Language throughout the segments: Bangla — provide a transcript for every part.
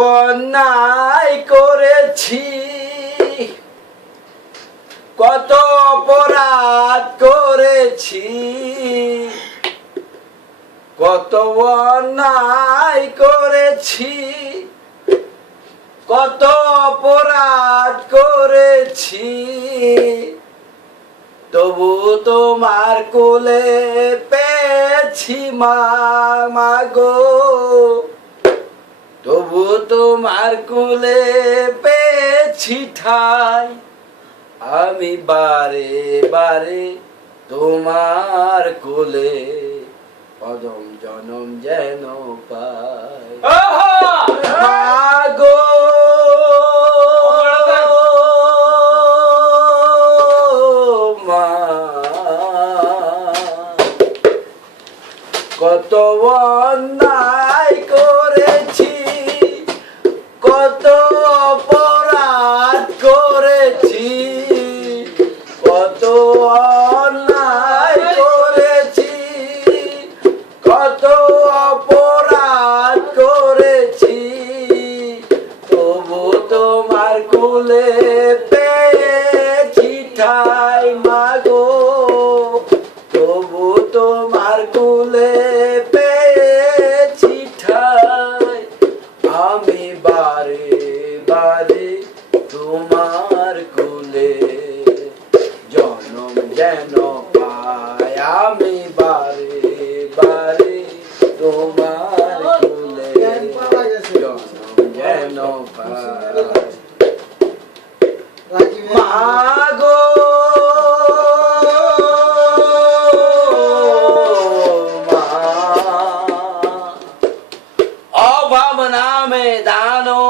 অন্যায় করেছি, কত অপরাধ করেছি, কত অন্যায় করেছি, কত অপরাধ করেছি, তবু তোমার কোলে পেয়েছি মা গো, তবু তোমার কোলে পেয়েছি ঠাই। আমি বারে বারে তোমার কোলে পদম জনম যেন পাই। মা গো মা, কত অন্যায় করেছি, কত অপরাধ করেছি, কত অন্যায় করেছি, কত অপরাধ করেছি, তবু তোমার কোলে পেয়েছি ঠাই মা গো, তবু তোমার কোলে পেয়েছি ঠাই। আমি বারে বারে তোমার কোলে জনম যেন পাই। আমি বারে বারে তোমার কোলে জনম যেন পাই। মা গো মা, অভাব নামে দানো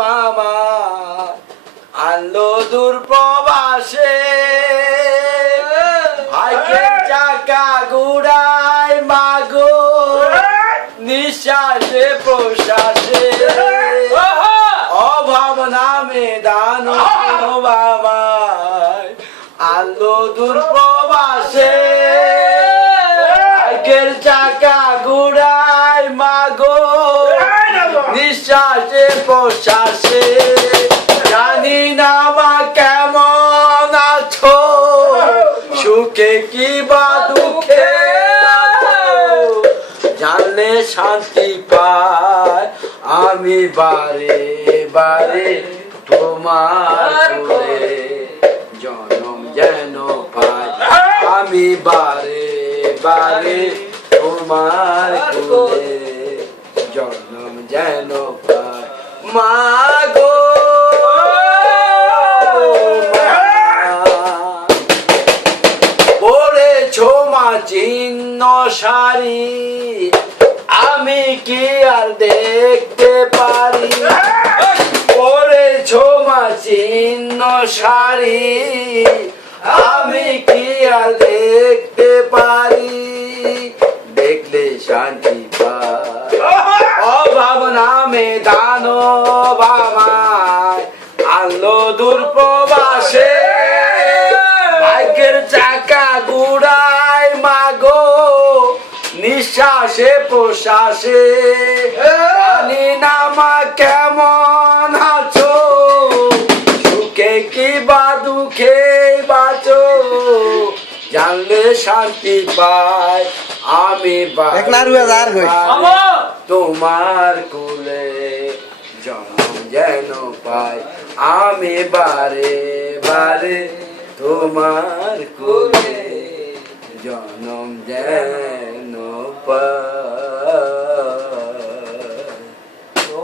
মামা আনলো দূর প্রবাসে, ভাগ্যের চাকা ঘুরায় মা গো নিঃশ্বাসে প্রশ্বাসে। অভাব নামে দানো বাবা আনলো দূর প্রবাসে, ভাগ্যের চাকা ঘুরায় মা গো নিঃশ্বাসে প্রশ্বাসে। জানি না মা কেমন আছো, সুখে কি বা দুঃখে আছো, জানলে শান্তি পায়। আমি বারে বারে তোমার কোলে জনম যেন পাই। আমি বারে বারে তোমার কোলে জনম যেন পাই। মা গো পড়েছো মা চিহ্ন শাড়ি, আমি কি আর দেখতে পারি। পড়েছো মা চিহ্ন শাড়ি, আমি কি আর দেখতে পারি। দেখলে শান্তি পাই। অভাব নামে দানো বামায় আনলো দূর প্রবাসে, ভাগ্যের চাকা ঘুরায় মা গো নিঃশ্বাসে প্রশ্বাসে। জানি না মা কেমন আছো, সুখে কি বা দুঃখে বাঁচো, জানলে শান্তি পাই। আমি তোমার কোলে জনম যেন পাই। আমি বারে বারে তোমার কোলে